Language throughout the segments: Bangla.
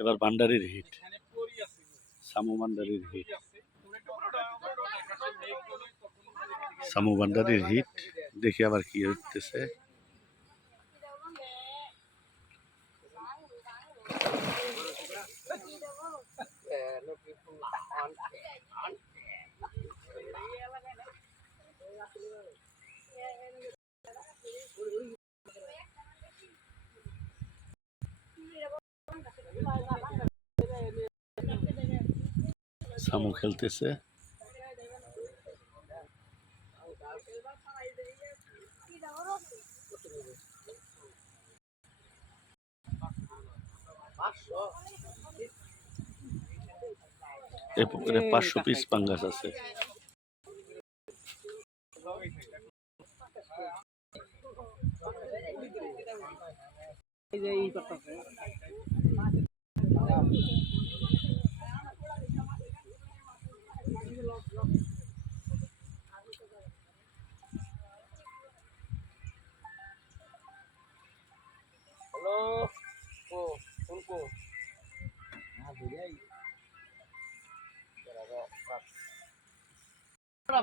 এবার ভান্ডারির হিট, সামু ভান্ডারির হিট, সামু ভান্ডারির হিট। দেখি আবার কি হইতেছে। সামু খেলতেছে। এ পুকুরে 500 পিস পাঙ্গাস আছে।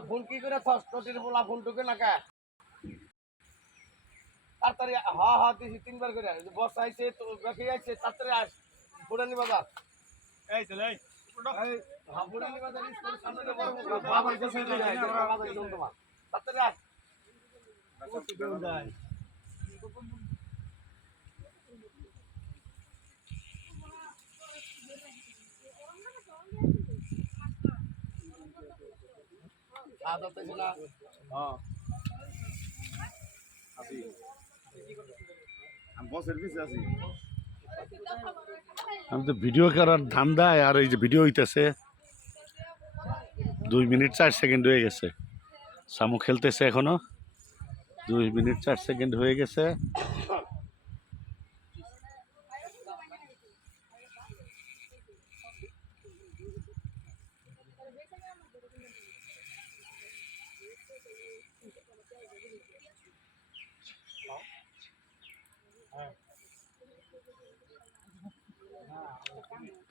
ফোন কি করে ফস্টের বলা ফোন টোকে না কা তাড়াতাড়ি দিছি 3 বার করে বস আইছে তো বাকি আইছে তাড়াতাড়ি আস বুড়ানি বাজার এই চলে এই বুড়ানি বাজার স্কুল সামনে যে বড় বাবা কাছে যাই বাজার চল তোমার তাড়াতাড়ি আস আমি তো ভিডিও করার ধান্দায়, আর এই যে ভিডিও হইতেছে 2 মিনিট 4 সেকেন্ড হয়ে গেছে। সামু খেলতেছে এখনো, 2 মিনিট 4 সেকেন্ড হয়ে গেছে।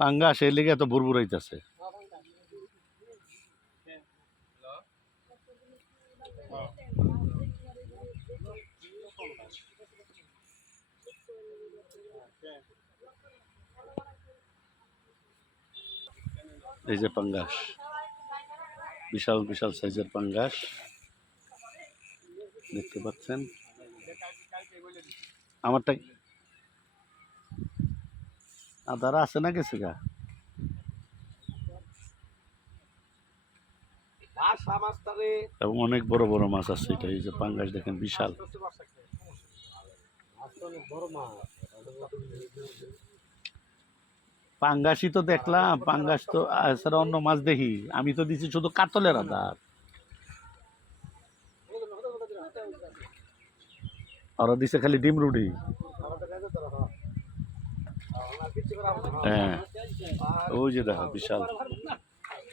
পাঙ্গাস এর লিগে এত বুড়বুড়াইতেছে। এই যে পাঙ্গাস, বিশাল বিশাল সাইজের পাঙ্গাস দেখতে পাচ্ছেন। আমারটা আদারা আছে না গেছে গা? এবং অনেক বড় বড় মাছ আছে। এটা এই যে পাঙ্গাস দেখেন, বিশাল। পাঙ্গাসই তো দেখলাম, পাঙ্গাস তো এছাড়া অন্য মাছ দেখি। আমি তো দিছি শুধু কাতলের আদার, ওরা দিছে খালি ডিম রুটি। হ্যাঁ, ওই যে দেখো বিশাল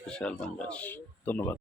বিশাল পাঙ্গাস। ধন্যবাদ।